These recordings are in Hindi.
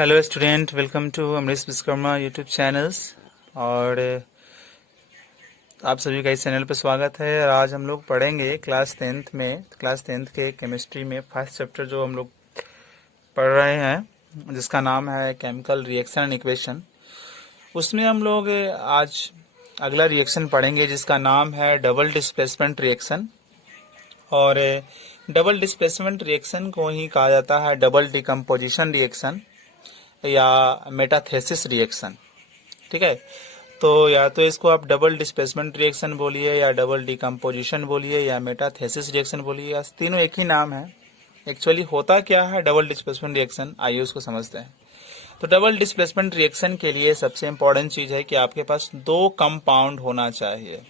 Hello student, welcome to Amrish Vishwakarma YouTube channels. और आप सभी का इस चैनल पर स्वागत है। और आज हम लोग पढ़ेंगे क्लास टेंथ के केमिस्ट्री में फर्स्ट चैप्टर जो हम लोग पढ़ रहे हैं, जिसका नाम है केमिकल रिएक्शन एंड इक्वेशन। उसमें हम लोग आज अगला रिएक्शन पढ़ेंगे जिसका नाम है डबल डिस्प्लेसमेंट रिएक्शन। और डबल डिस्प्लेसमेंट रिएक्शन को ही कहा जाता है डबल डिकम्पोजिशन रिएक्शन या मेटाथेसिस रिएक्शन। ठीक है, तो या तो इसको आप डबल डिस्प्लेसमेंट रिएक्शन बोलिए या डबल डिकम्पोजिशन बोलिए या मेटाथेसिस रिएक्शन बोलिए, या तीनों एक ही नाम है। एक्चुअली होता क्या है डबल डिस्प्लेसमेंट रिएक्शन, आइए उसको समझते हैं। तो डबल डिस्प्लेसमेंट रिएक्शन के लिए सबसे इंपॉर्टेंट चीज है कि आपके पास दो कंपाउंड होना चाहिए।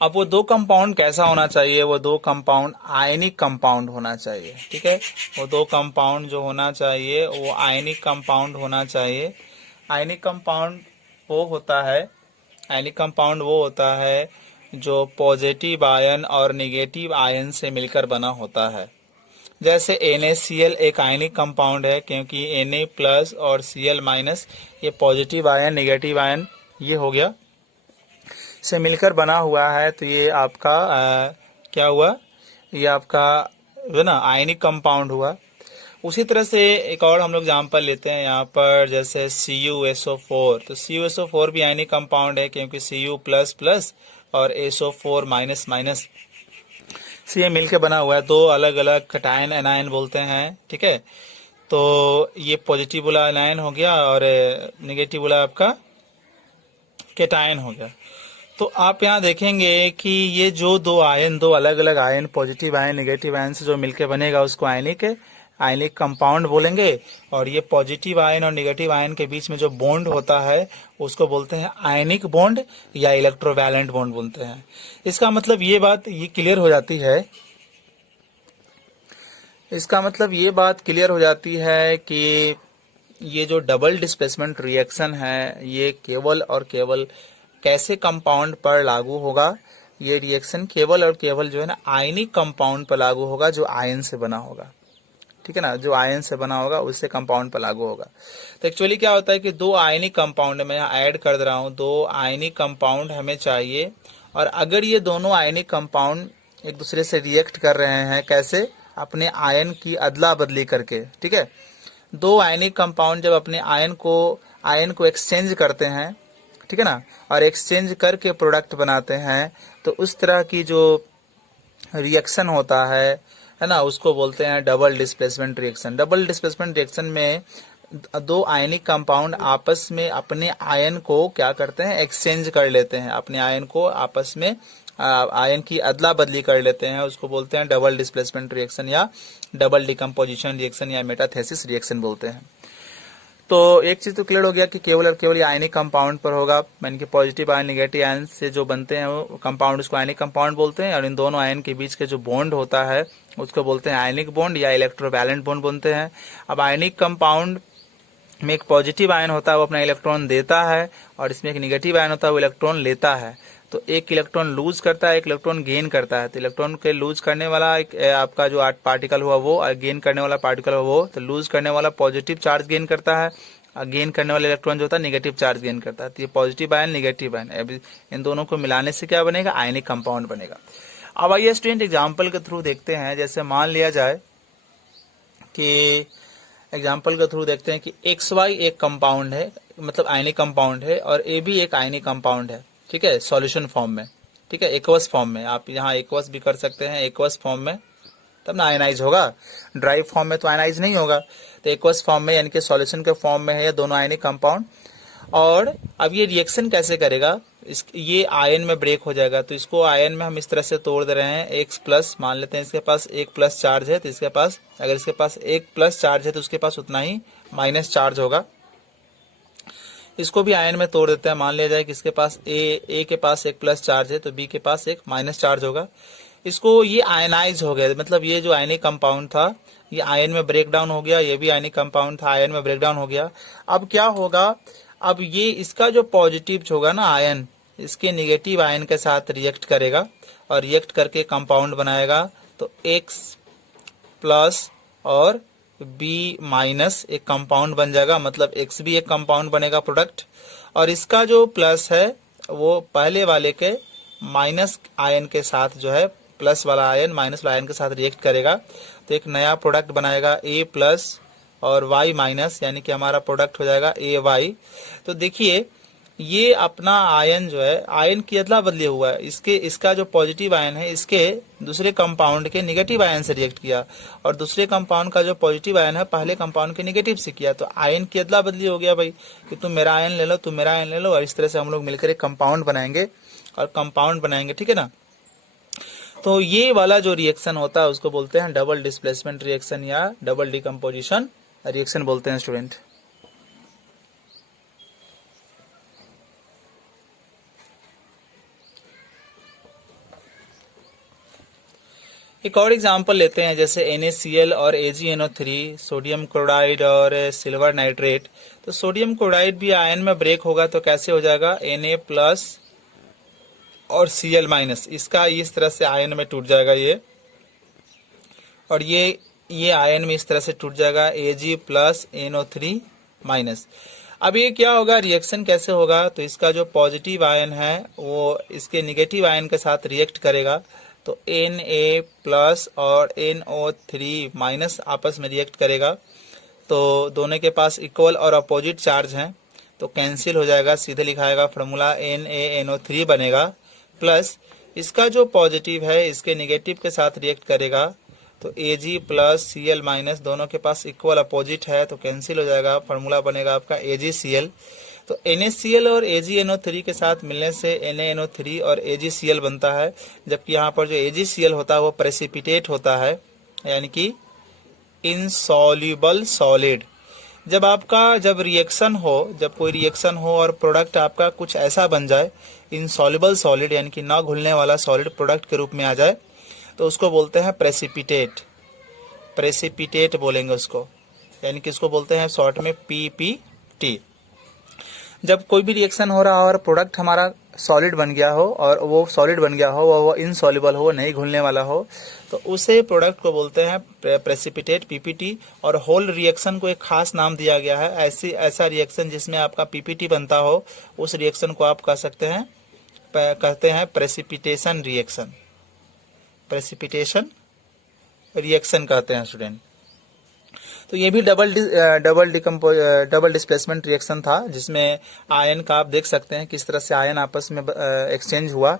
अब वो दो कंपाउंड कैसा होना चाहिए? वो दो कंपाउंड आयनिक कंपाउंड होना चाहिए। ठीक है, वो दो कंपाउंड जो होना चाहिए वो आयनिक कंपाउंड होना चाहिए। आयनिक कंपाउंड वो होता है जो पॉजिटिव आयन और निगेटिव आयन से मिलकर बना होता है। जैसे NaCl एक आयनिक कंपाउंड है, क्योंकि Na प्लस और Cl माइनस ये पॉजिटिव आयन निगेटिव आयन ये हो गया से मिलकर बना हुआ है। तो ये आपका क्या हुआ? ये आपका जो ना आयनिक कंपाउंड हुआ। उसी तरह से एक और हम लोग एग्जांपल लेते हैं यहाँ पर, जैसे CuSO4। तो CuSO4 भी आयनिक कंपाउंड है, क्योंकि Cu प्लस प्लस और SO4 माइनस माइनस से ये मिलकर बना हुआ है। दो अलग अलग कैटायन एनायन बोलते हैं। ठीक है, तो ये पॉजिटिव वाला एनायन हो गया और नेगेटिव वाला आपका कैटायन हो गया। तो आप यहाँ देखेंगे कि ये जो दो अलग अलग ion, positive ion negative ion से जो मिलके बनेगा उसको आयनिक कंपाउंड बोलेंगे। और ये पॉजिटिव आयन और निगेटिव आयन के बीच में जो बॉन्ड होता है उसको बोलते हैं आयनिक बॉन्ड या इलेक्ट्रोवैलेंट बॉन्ड बोलते हैं। इसका मतलब ये बात ये क्लियर हो जाती है कि ये जो डबल डिस्प्लेसमेंट रिएक्शन है ये केवल और केवल कैसे कंपाउंड पर लागू होगा? ये रिएक्शन केवल और केवल जो है ना आयनिक कंपाउंड पर लागू होगा, जो आयन से बना होगा। ठीक है ना, जो आयन से बना होगा उससे कंपाउंड पर लागू होगा। तो एक्चुअली क्या होता है कि दो आयनिक कंपाउंड मैं यहाँ ऐड कर दे रहा हूँ, दो आयनिक कंपाउंड हमें चाहिए। और अगर ये दोनों आयनिक कंपाउंड एक दूसरे से रिएक्ट कर रहे हैं, कैसे? अपने आयन की अदला बदली करके। ठीक है, दो आयनिक कंपाउंड जब अपने आयन को एक्सचेंज करते हैं, ठीक है ना, और एक्सचेंज करके प्रोडक्ट बनाते हैं, तो उस तरह की जो रिएक्शन होता है ना, उसको बोलते हैं double displacement reaction. Double displacement reaction में दो आयनिक कंपाउंड आपस में अपने आयन को क्या करते हैं? एक्सचेंज कर लेते हैं। अपने आयन को आपस में आयन की अदला बदली कर लेते हैं, उसको बोलते हैं डबल डिस्प्लेसमेंट रिएक्शन या डबल डिकम्पोजिशन रिएक्शन या मेटाथेसिस रिएक्शन बोलते हैं। तो एक चीज तो क्लियर हो गया कि केवल और केवल आयनिक कंपाउंड पर होगा, यानी कि पॉजिटिव आयन निगेटिव आयन से जो बनते हैं वो कंपाउंड, उसको आयनिक कंपाउंड बोलते हैं। और इन दोनों आयन के बीच के जो बॉन्ड होता है उसको बोलते हैं आयनिक बॉन्ड या इलेक्ट्रोवैलेंट बॉन्ड बोलते हैं। अब आयनिक कंपाउंड में एक पॉजिटिव आयन होता है, वो अपना इलेक्ट्रॉन देता है, और इसमें एक निगेटिव आयन होता है, वो इलेक्ट्रॉन लेता है। तो एक इलेक्ट्रॉन लूज करता है, एक इलेक्ट्रॉन गेन करता है। तो इलेक्ट्रॉन के लूज करने वाला एक आपका जो पार्टिकल हुआ वो, और गेन करने वाला पार्टिकल हुआ वो। तो लूज करने वाला पॉजिटिव चार्ज गेन करता है, गेन करने वाला इलेक्ट्रॉन जो होता है निगेटिव चार्ज गेन करता है। तो ये पॉजिटिव आयन निगेटिव आयन, इन दोनों को मिलाने से क्या बनेगा? आयनिक कंपाउंड बनेगा। अब आइए स्टूडेंट एग्जाम्पल के थ्रू देखते हैं। जैसे मान लिया जाए कि एग्जाम्पल के थ्रू देखते हैं कि XY एक कंपाउंड है, मतलब आयनिक कंपाउंड है, और A भी एक आयनिक कंपाउंड है। ठीक है, सॉल्यूशन फॉर्म में। ठीक है, एक्वस फॉर्म में। आप यहाँ एक्वस भी कर सकते हैं, एक्वस फॉर्म में तब ना आयनाइज होगा। ड्राई फॉर्म में तो आयनाइज नहीं होगा। तो एक्वस फॉर्म में यानी कि सॉल्यूशन के फॉर्म में है ये दोनों आयनिक कंपाउंड। और अब ये रिएक्शन कैसे करेगा? ये आयन में ब्रेक हो जाएगा। तो इसको आयन में हम इस तरह से तोड़ दे रहे हैं। X प्लस मान लेते हैं, इसके पास एक प्लस चार्ज है, तो इसके पास, अगर इसके पास एक प्लस चार्ज है तो उसके पास उतना ही माइनस चार्ज होगा। इसको भी आयन में तोड़ देते हैं। मान लिया जाए कि इसके पास ए के पास एक प्लस चार्ज है, तो बी के पास एक माइनस चार्ज होगा। इसको ये आयनाइज हो गया, मतलब ये जो आयनिक कंपाउंड था ये आयन में ब्रेक डाउन हो गया, ये भी आयनिक कंपाउंड था, आयन में ब्रेक डाउन हो गया। अब क्या होगा? अब ये इसका जो पॉजिटिव होगा ना आयन, इसके निगेटिव आयन के साथ रिएक्ट करेगा और रिएक्ट करके कंपाउंड बनाएगा। तो X प्लस और बी माइनस एक कंपाउंड बन जाएगा, मतलब एक्स भी एक कंपाउंड बनेगा प्रोडक्ट, और इसका जो प्लस है वो पहले वाले के माइनस आयन के साथ जो है, प्लस वाला आयन माइनस वाला आयन के साथ रिएक्ट करेगा तो एक नया प्रोडक्ट बनाएगा ए प्लस और वाई माइनस, यानी कि हमारा प्रोडक्ट हो जाएगा ए वाई। तो देखिए ये अपना आयन जो है, आयन की अदला बदली हुआ है, इसका जो पॉजिटिव आयन है इसके दूसरे कंपाउंड के निगेटिव आयन से रिएक्ट किया, और दूसरे कंपाउंड का जो पॉजिटिव आयन है पहले कंपाउंड के निगेटिव से किया, तो आयन की अदला बदली हो गया भाई, कि तुम मेरा आयन ले लो, तुम मेरा आयन ले लो, और इस तरह से हम लोग मिलकर एक कंपाउंड बनाएंगे और कंपाउंड बनाएंगे, ठीक है ना। तो ये वाला जो रिएक्शन होता है उसको बोलते हैं डबल डिस्प्लेसमेंट रिएक्शन या डबल डिकम्पोजिशन रिएक्शन बोलते हैं स्टूडेंट। एक और एग्जांपल लेते हैं, जैसे NaCl और AgNO3, सोडियम क्लोराइड और सिल्वर नाइट्रेट। तो सोडियम क्लोराइड भी आयन में ब्रेक होगा तो कैसे हो जाएगा, Na प्लस और Cl माइनस, इसका इस तरह से आयन में टूट जाएगा ये, और ये आयन में इस तरह से टूट जाएगा Ag प्लस NO3 माइनस। अब ये क्या होगा, रिएक्शन कैसे होगा, तो इसका जो पॉजिटिव आयन है वो इसके निगेटिव आयन के साथ रिएक्ट करेगा, तो Na प्लस और NO3 माइनस आपस में रिएक्ट करेगा, तो दोनों के पास इक्वल और अपोजिट चार्ज हैं तो कैंसिल हो जाएगा, सीधे लिखाएगा फॉर्मूला NaNO3 बनेगा, प्लस इसका जो पॉजिटिव है इसके निगेटिव के साथ रिएक्ट करेगा, तो Ag प्लस Cl माइनस दोनों के पास इक्वल अपोजिट है तो कैंसिल हो जाएगा, फॉर्मूला बनेगा आपका AgCl। तो NaCl और AgNO3 के साथ मिलने से NaNO3 और AgCl बनता है, जबकि यहाँ पर जो AgCl होता है वो प्रेसिपिटेट होता है, यानी कि इनसॉल्युबल सॉलिड। जब रिएक्शन हो, जब कोई रिएक्शन हो और प्रोडक्ट आपका कुछ ऐसा बन जाए, इनसॉल्युबल सॉलिड यानी कि ना घुलने वाला सॉलिड प्रोडक्ट के रूप में आ जाए, तो उसको बोलते हैं प्रेसिपिटेट। प्रेसिपिटेट बोलेंगे उसको, यानी कि इसको बोलते हैं शॉर्ट में PPT। जब कोई भी रिएक्शन हो रहा हो और प्रोडक्ट हमारा सॉलिड बन गया हो, और वो सॉलिड बन गया हो, वो इनसॉल्युबल हो, नहीं घुलने वाला हो, तो उसे प्रोडक्ट को बोलते हैं प्रेसिपिटेट PPT। और होल रिएक्शन को एक खास नाम दिया गया है, ऐसा रिएक्शन जिसमें आपका PPT बनता हो उस रिएक्शन को आप कहते हैं प्रेसिपिटेशन रिएक्शन। प्रेसिपिटेशन रिएक्शन कहते हैं स्टूडेंट। तो ये भी डबल डिस्प्लेसमेंट रिएक्शन था, जिसमें आयन का आप देख सकते हैं किस तरह से आयन आपस में एक्सचेंज हुआ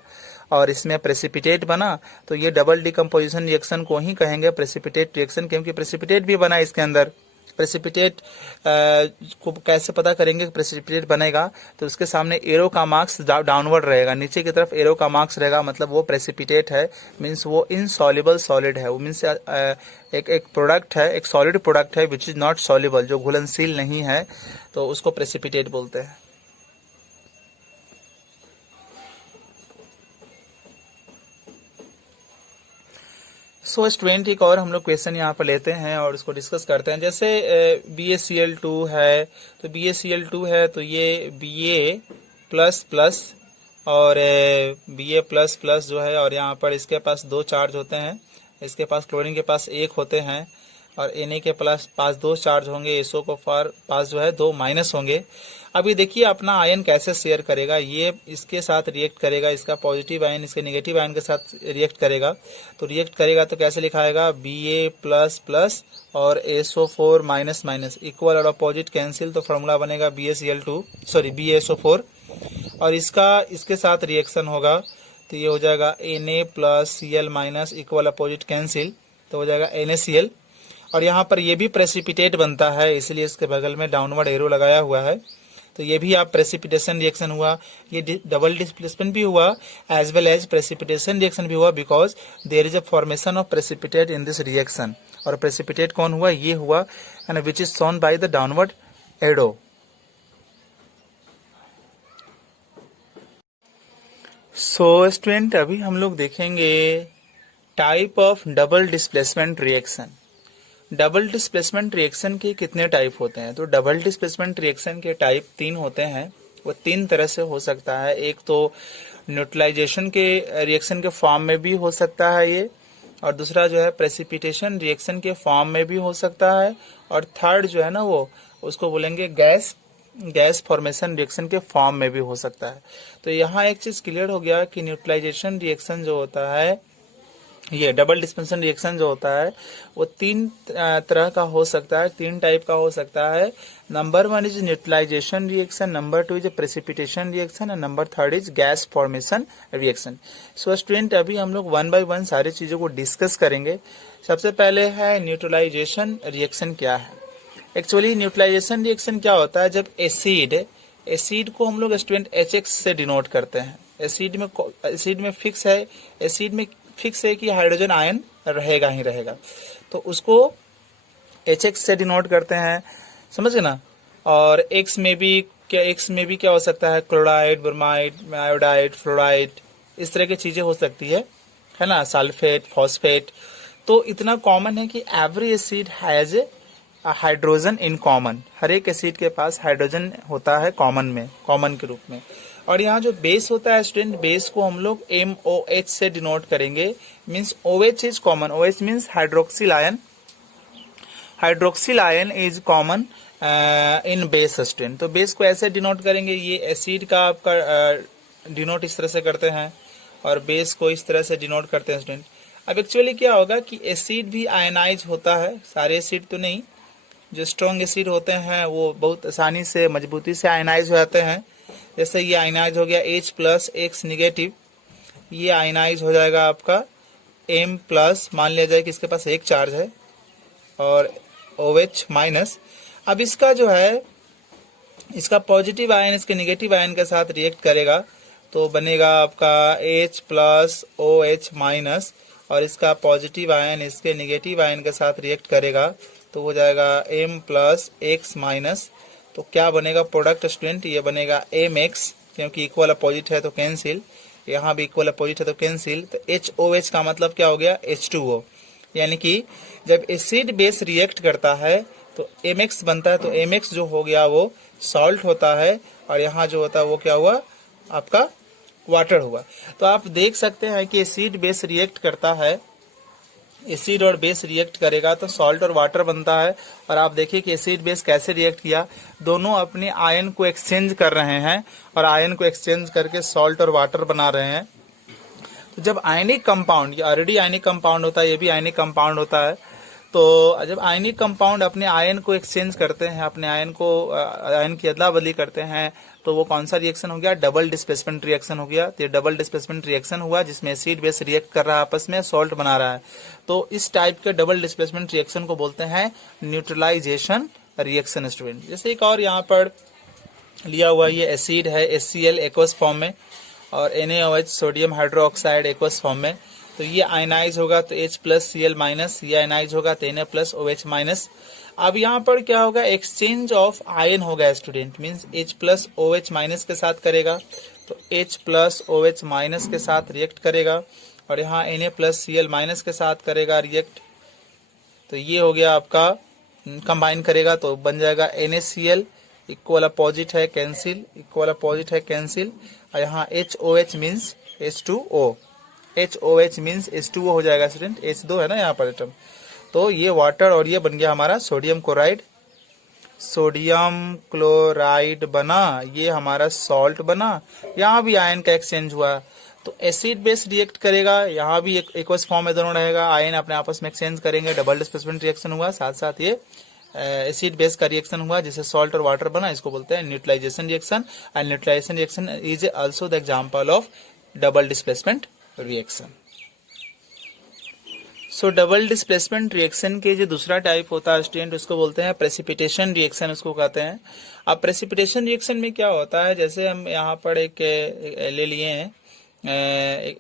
और इसमें प्रेसिपिटेट बना। तो ये डबल डिकम्पोजिशन रिएक्शन को ही कहेंगे प्रेसिपिटेट रिएक्शन, क्योंकि प्रेसिपिटेट भी बना इसके अंदर। प्रेसिपिटेट को कैसे पता करेंगे प्रेसिपिटेट बनेगा, तो उसके सामने एरो का मार्क्स डाउनवर्ड रहेगा, नीचे की तरफ एरो का मार्क्स रहेगा, मतलब वो प्रेसिपिटेट है, मीन्स वो इनसॉल्युबल सॉलिड है, वो मीन्स एक प्रोडक्ट है, एक सॉलिड प्रोडक्ट है विच इज नॉट सॉल्युबल, जो घुलनशील नहीं है, तो उसको प्रेसिपिटेट बोलते हैं। सो स्टूडेंट एक और हम लोग क्वेश्चन यहाँ पर लेते हैं और उसको डिस्कस करते हैं। जैसे BaCl2 है, तो BaCl2 है तो ये Ba प्लस प्लस और Ba प्लस प्लस जो है, और यहाँ पर इसके पास दो चार्ज होते हैं, इसके पास क्लोरीन के पास एक होते हैं, और Na के पास दो चार्ज होंगे, SO को पास जो है दो माइनस होंगे। अभी देखिए अपना आयन कैसे शेयर करेगा, ये इसके साथ रिएक्ट करेगा, इसका पॉजिटिव आयन इसके नेगेटिव आयन के साथ रिएक्ट करेगा, तो रिएक्ट करेगा तो कैसे लिखाएगा, Ba प्लस प्लस और SO4 माइनस माइनस, इक्वल और अपोजिट कैंसिल, तो फॉर्मूला बनेगा BaSO4, और इसके साथ रिएक्शन होगा तो ये हो जाएगा Na plus Cl minus, equal opposite cancel, तो हो जाएगा NaCl। और यहाँ पर ये भी प्रेसिपिटेट बनता है, इसलिए इसके बगल में डाउनवर्ड एरो लगाया हुआ है, तो ये भी आप प्रेसिपिटेशन रिएक्शन हुआ, ये डबल डिस्प्लेसमेंट भी हुआ as well as precipitation reaction भी हुआ, because there is a formation of precipitate in this reaction. और प्रेसिपिटेट कौन हुआ, ये हुआ, and which is shown by the downward arrow. So student अभी हम लोग देखेंगे type of double displacement reaction. Double displacement reaction के कितने टाइप होते हैं, तो डबल डिस्प्लेसमेंट रिएक्शन के टाइप 3 होते हैं, वो 3 तरह से हो सकता है। एक तो न्यूट्रलाइजेशन के रिएक्शन के फॉर्म में भी हो सकता है ये, और दूसरा जो है प्रेसिपिटेशन रिएक्शन के फॉर्म में भी हो सकता है, और थर्ड जो है ना वो उसको बोलेंगे गैस फॉर्मेशन रिएक्शन के फॉर्म में भी हो सकता है। तो यहाँ एक चीज क्लियर हो गया कि न्यूट्रलाइजेशन रिएक्शन जो होता है, ये डबल डिस्पेंसन रिएक्शन जो होता है वो तीन तरह का हो सकता है, तीन टाइप का हो सकता है। Number one is neutralisation reaction, number two is precipitation reaction, and number third is gas formation reaction. So student अभी हम लोग वन बाय वन सारी चीजों को डिस्कस करेंगे। सबसे पहले है न्यूट्रलाइजेशन रिएक्शन क्या है। एक्चुअली न्यूट्रलाइजेशन रिएक्शन क्या होता है, जब एसिड को हम लोग स्टूडेंट HX से डिनोट करते हैं। एसिड में फिक्स है कि हाइड्रोजन आयन रहेगा ही रहेगा, तो उसको HX से डिनोट करते हैं, समझ गए ना। और एक्स में भी क्या हो सकता है, क्लोराइड, ब्रोमाइड, आयोडाइड, फ्लोराइड, इस तरह की चीजें हो सकती है ना, सल्फेट, फॉस्फेट। तो इतना कॉमन है कि every acid has a hydrogen in common, हर एक एसिड के पास हाइड्रोजन होता है कॉमन के रूप में। और यहाँ जो बेस होता है स्टूडेंट, बेस को हम लोग MOH से डिनोट करेंगे, means OH is common, OH means hydroxyl ion is common in base student. तो बेस को ऐसे डिनोट करेंगे, ये एसिड का आपका डिनोट इस तरह से करते हैं और बेस को इस तरह से डिनोट करते हैं स्टूडेंट। अब एक्चुअली क्या होगा कि एसिड भी आयनाइज होता है, सारे एसिड तो नहीं, जो स्ट्रॉन्ग एसिड होते हैं वो बहुत आसानी से मजबूती से आयनाइज हो जाते हैं। जैसे ये आयनाइज हो गया H+X नेगेटिव, ये आयनाइज हो जाएगा आपका M+, मान लिया जाए कि इसके पास एक चार्ज है, और OH-। अब इसका जो है, इसका पॉजिटिव आयन इसके नेगेटिव आयन के साथ रिएक्ट करेगा तो बनेगा आपका H+OH-, और इसका पॉजिटिव आयन इसके नेगेटिव आयन के साथ रिएक्ट करेगा तो हो जाएगा M+X-। तो क्या बनेगा प्रोडक्ट स्टूडेंट, ये बनेगा MX, क्योंकि इक्वल अपोजिट है तो कैंसिल, यहाँ भी इक्वल अपोजिट है तो कैंसिल। तो HOH का मतलब क्या हो गया, H2O। यानी कि जब एसिड बेस रिएक्ट करता है तो MX बनता है, तो MX जो हो गया वो सॉल्ट होता है, और यहाँ जो होता है वो क्या हुआ, आपका वाटर हुआ। तो आप देख सकते हैं कि एसिड बेस रिएक्ट करता है, एसिड और बेस रिएक्ट करेगा तो सॉल्ट और वाटर बनता है। और आप देखिए कि एसिड बेस कैसे रिएक्ट किया, दोनों अपने आयन को एक्सचेंज कर रहे हैं, और आयन को एक्सचेंज करके सॉल्ट और वाटर बना रहे हैं। तो जब आयनिक कंपाउंड, ये ऑलरेडी आयनिक कंपाउंड होता है, ये भी आयनिक कंपाउंड होता है, तो जब आयनिक कंपाउंड अपने आयन को एक्सचेंज करते हैं, अपने आयन की अदला बदली करते हैं, तो वो कौन सा रिएक्शन हो गया, डबल डिस्प्लेसमेंट रिएक्शन हो गया। तो ये डबल डिस्प्लेसमेंट रिएक्शन हुआ जिसमें एसिड बेस रिएक्ट कर रहा है, आपस में सॉल्ट बना रहा है। तो इस टाइप के डबल डिस्प्लेसमेंट रिएक्शन को बोलते हैं न्यूट्रलाइजेशन रिएक्शन स्टूडेंट। जैसे एक और यहाँ पर लिया हुआ, ये एसिड है HCl एक्वस फॉर्म में, और NaOH sodium hydroxide aqueous form में। तो ये आयनाइज होगा तो H+Cl-, ये आयनाइज होगा तो Na+OH-। अब यहाँ पर क्या होगा, एक्सचेंज ऑफ आयन होगा स्टूडेंट, मींस H+OH- के साथ करेगा, तो H+OH- के साथ रिएक्ट करेगा, और यहाँ Na+Cl- के साथ करेगा रिएक्ट। तो ये हो गया आपका, कंबाइन करेगा तो बन जाएगा NaCl, इक्वल अपोजिट है कैंसिल, इक्वल अपोजिट है कैंसिल, और यहाँ HOH means H2O, HOH means H2O हो जाएगा स्टूडेंट, H2 है ना यहाँ पर एटम। तो ये वाटर, और ये बन गया हमारा सोडियम क्लोराइड बना, ये हमारा सॉल्ट बना। यहाँ भी आयन का एक्सचेंज हुआ, तो एसिड बेस रिएक्ट करेगा, यहाँ भी एक एक्वस फॉर्म में दोनों रहेगा, आयन अपने आपस में एक्सचेंज करेंगे, डबल डिस्प्लेसमेंट रिएक्शन हुआ, साथ साथ ये एसिड बेस का रिएक्शन हुआ जिससे सॉल्ट और वाटर बना, इसको बोलते हैं neutralisation reaction. And neutralisation reaction is also the example of double displacement reaction. So double displacement reaction के जो दूसरा टाइप होता है स्टूडेंट, उसको बोलते हैं प्रेसिपिटेशन रिएक्शन, उसको कहते हैं। अब प्रेसिपिटेशन रिएक्शन में क्या होता है, जैसे हम यहाँ पर एक ले लिए हैं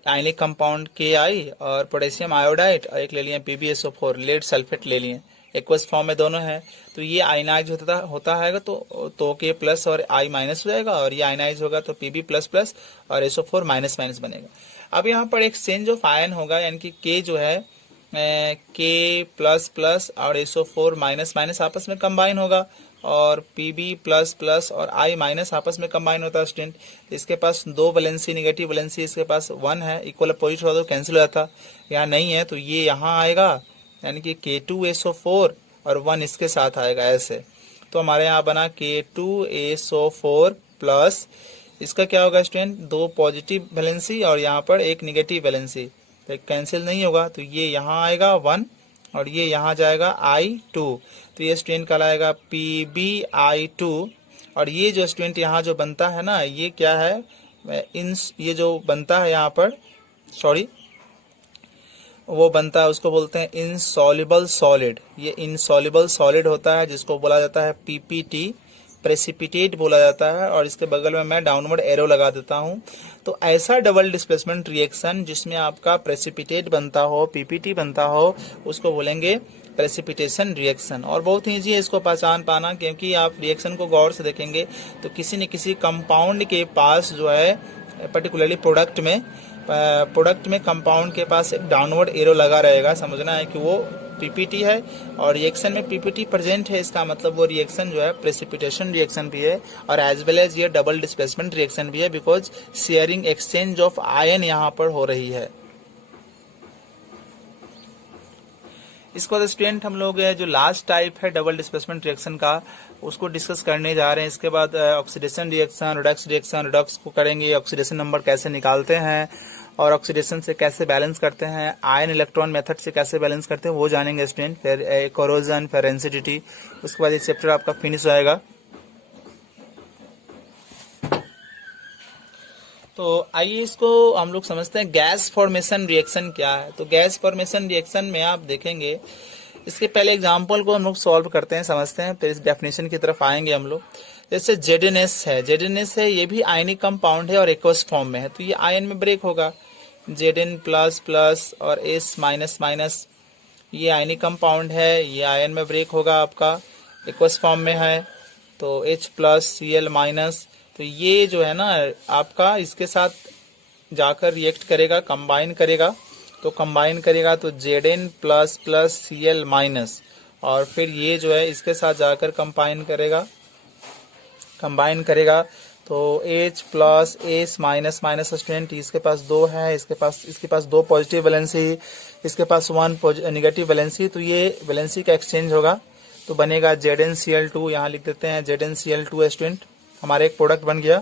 आयनिक कंपाउंड Ki और पोटेशियम आयोडाइड, और एक ले लिए PbSO4 लेड सल्फेट ले लिए, एक्वस फॉर्म में दोनों है। तो ये आयनाइज होता है तो K+ और I- हो जाएगा, और ये आयनाइज होगा तो Pb++ और SO4- बनेगा। अब यहाँ पर एक्सचेंज ऑफ आयन होगा, यानी कि K जो है के प्लस प्लस और SO4 माइनस माइनस आपस में कंबाइन होगा, और Pb प्लस प्लस और I माइनस आपस में कंबाइन होता है स्टूडेंट। इसके पास दो वैलेंसी नेगेटिव वैलेंसी, इसके पास 1 है, इक्वल अपोजिट होगा तो कैंसिल हो जाता, यहाँ नहीं है तो ये यहाँ आएगा, यानी कि K2SO4 और 1 इसके साथ आएगा ऐसे। तो हमारे यहाँ बना K2SO4 प्लस इसका क्या होगा स्टूडेंट, दो पॉजिटिव वैलेंसी और यहाँ पर एक निगेटिव वैलेंसी, तो कैंसिल नहीं होगा, तो ये यहाँ आएगा 1 और ये यहाँ जाएगा I2, तो ये स्टूडेंट कहलाएगा PbI2। और ये जो स्टूडेंट यहाँ जो बनता है ना, ये क्या है, ये जो बनता है यहाँ पर, सॉरी, वो बनता है उसको बोलते हैं इनसॉल्युबल सॉलिड। ये इनसॉल्युबल सॉलिड होता है जिसको बोला जाता है PPT, प्रेसिपिटेट बोला जाता है, और इसके बगल में मैं डाउनवर्ड एरो लगा देता हूं। तो ऐसा डबल डिस्प्लेसमेंट रिएक्शन जिसमें आपका प्रेसिपिटेट बनता हो, PPT बनता हो, उसको बोलेंगे प्रेसिपिटेशन रिएक्शन। और बहुत ईजी है इसको पहचान पाना, क्योंकि आप रिएक्शन को गौर से देखेंगे तो किसी न किसी कंपाउंड के पास जो है, पर्टिकुलरली प्रोडक्ट में कंपाउंड के पास एक डाउनवर्ड एरो लगा रहेगा, समझना है कि वो PPT है, और रिएक्शन में PPT प्रेजेंट है, इसका मतलब वो रिएक्शन जो है प्रेसिपिटेशन रिएक्शन भी है, और एज वेल एज ये डबल डिस्प्लेसमेंट रिएक्शन भी है, because sharing exchange of ion यहाँ पर हो रही है। इसके बाद स्टूडेंट हम लोग जो लास्ट टाइप है डबल डिस्प्लेसमेंट रिएक्शन का, उसको डिस्कस करने जा रहे हैं। इसके बाद ऑक्सीडेशन रिएक्शन, रिडक्स को करेंगे, ऑक्सीडेशन नंबर कैसे निकालते हैं और ऑक्सीडेशन से कैसे बैलेंस करते हैं, आयन इलेक्ट्रॉन मेथड से कैसे बैलेंस करते हैं वो जानेंगे स्टूडेंट। फिर कोरोजन, फिर एसिडिटी, उसके बाद ये चैप्टर आपका फिनिश होएगा। तो आइए इसको हम लोग समझते हैं गैस फॉर्मेशन रिएक्शन क्या है। तो गैस फॉर्मेशन रिएक्शन में आप देखेंगे, इसके पहले एग्जांपल को हम लोग सॉल्व करते हैं, समझते हैं, फिर इस डेफिनेशन की तरफ आएंगे हम लोग। जैसे ZnS है, ये भी आयनिक कंपाउंड है और एक्वस फॉर्म में है, तो ये आयन में ब्रेक होगा, Zn प्लस प्लस और S माइनस माइनस, ये आयनिक कंपाउंड है, ये आयन में ब्रेक होगा, आपका एक्वस फॉर्म में है, तो H प्लस Cl माइनस, तो ये जो है ना आपका इसके साथ जाकर रिएक्ट करेगा, कंबाइन करेगा, तो कंबाइन करेगा तो Zn plus plus Cl minus, और फिर ये जो है इसके साथ जाकर कंबाइन करेगा तो H plus S minus minus student, इसके पास दो है, इसके पास दो पॉजिटिव वैलेंसी, इसके पास 1 नेगेटिव वैलेंसी, तो ये वैलेंसी का एक्सचेंज होगा, तो बनेगा ZnCl2, यहाँ लिख देते हैं ZnCl2 स्टूडेंट, हमारे एक प्रोडक्ट बन गया,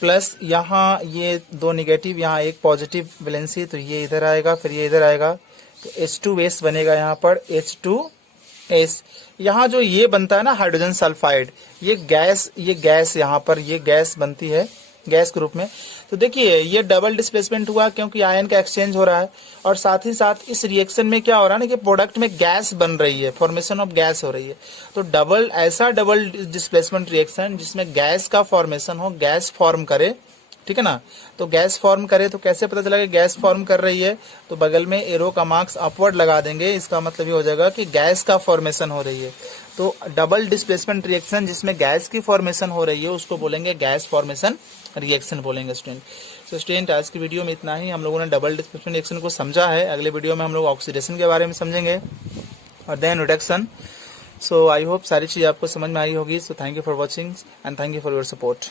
प्लस यहाँ ये दो नेगेटिव, यहाँ एक पॉजिटिव वैलेंसी, तो ये इधर आएगा, फिर ये इधर आएगा, तो H2S बनेगा यहाँ पर, H2S। यहाँ जो ये बनता है ना हाइड्रोजन सल्फाइड, ये गैस यहाँ पर ये गैस बनती है गैस के रूप में। तो देखिए ये डबल डिस्प्लेसमेंट हुआ क्योंकि आयन का एक्सचेंज हो रहा है, और साथ ही साथ इस रिएक्शन में क्या हो रहा है ना कि प्रोडक्ट में गैस बन रही है, फॉर्मेशन ऑफ गैस हो रही है। तो ऐसा डबल डिस्प्लेसमेंट रिएक्शन जिसमें गैस का फॉर्मेशन हो, गैस फॉर्म करे, ठीक है ना। तो गैस फॉर्म करे तो कैसे पता चला कि गैस फॉर्म कर रही है, तो बगल में एरो का मार्क्स अपवर्ड लगा देंगे, इसका मतलब ये हो जाएगा कि गैस का फॉर्मेशन हो रही है। तो डबल डिस्प्लेसमेंट रिएक्शन जिसमें गैस की फॉर्मेशन हो रही है उसको बोलेंगे गैस फॉर्मेशन रिएक्शन बोलेंगे स्टूडेंट। तो स्टूडेंट आज की वीडियो में इतना ही, हम लोगों ने डबल डिस्प्लेसमेंट रिएक्शन को समझा है। अगले वीडियो में हम लोग ऑक्सीडेशन के बारे में समझेंगे और then reduction. So I hope सारी चीज़ आपको समझ में आई होगी। So thank you for watching and thank you for your support.